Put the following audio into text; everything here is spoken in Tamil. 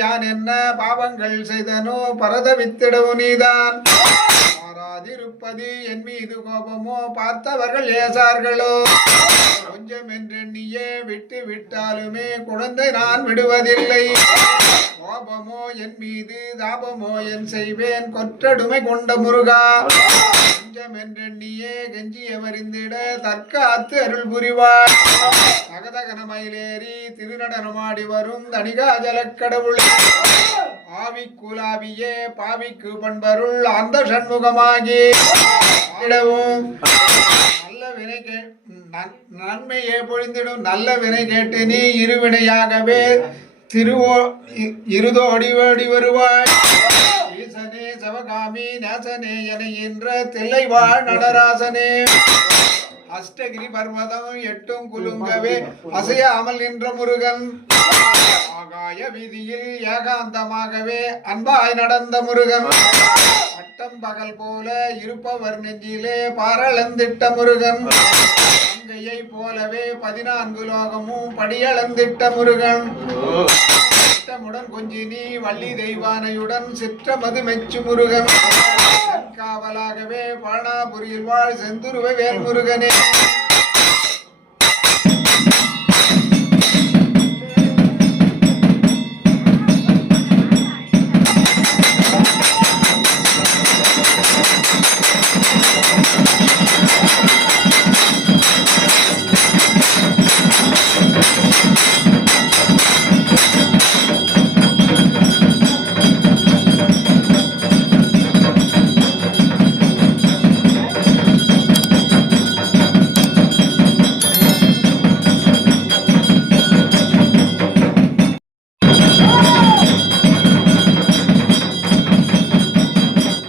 யான் என்ன பாவங்கள் செய்தனோ பரதவித்திடவு நீதான் மாறாதிருப்பது என் மீது கோபமோ பார்த்தவர்கள் ஏசார்களோ கொஞ்சம் என்றெண்ணியே விட்டு விட்டாலுமே குழந்தை நான் விடுவதில்லை கோபமோ என் மீது தாபமோ என் செய்வேன் கொற்றடுமை கொண்ட முருகா கொஞ்சம் என்றெண்ணியே கெஞ்சியவரிந்திட தற்காத்து அருள் புரிவார் தகதகனமயிலேறி திருநடனமாடி வரும் தணிகாஜலக்கடவுள் ஆவி குலாவியே பாவிக்கு பண்பருள் அந்த சண்முகமாகி இடவும் நல்ல வினை நன்மையே பொழிந்திடும் நல்ல வினை கேட்டு நீ இருவினையாகவே இருதோடி ஓடி வருவாய் ஈசனே சிவகாமி நேசனே என என்ற தில்லைவாழ் நடராசனே அஷ்டகிரி பர்வதம் எட்டும் குலுங்கவே அசையாமல் நின்ற முருகன் ஆகாய வீதியில் ஏகாந்தமாகவே அன்பாய் நடந்த முருகன் பட்டம் பகல் போல இருப்பவர் நெஞ்சிலே பாரளந்திட்ட முருகன் அங்கையை போலவே 14 லோகமும் படியளந்திட்ட முருகன் சித்தமுடன் கொஞ்சினி வள்ளி தெய்வானையுடன் சிற்றமது மெச்சு முருகன் காவலாகவே பாணாபுரியில் வாழ் செந்துருவ வேல் முருகனே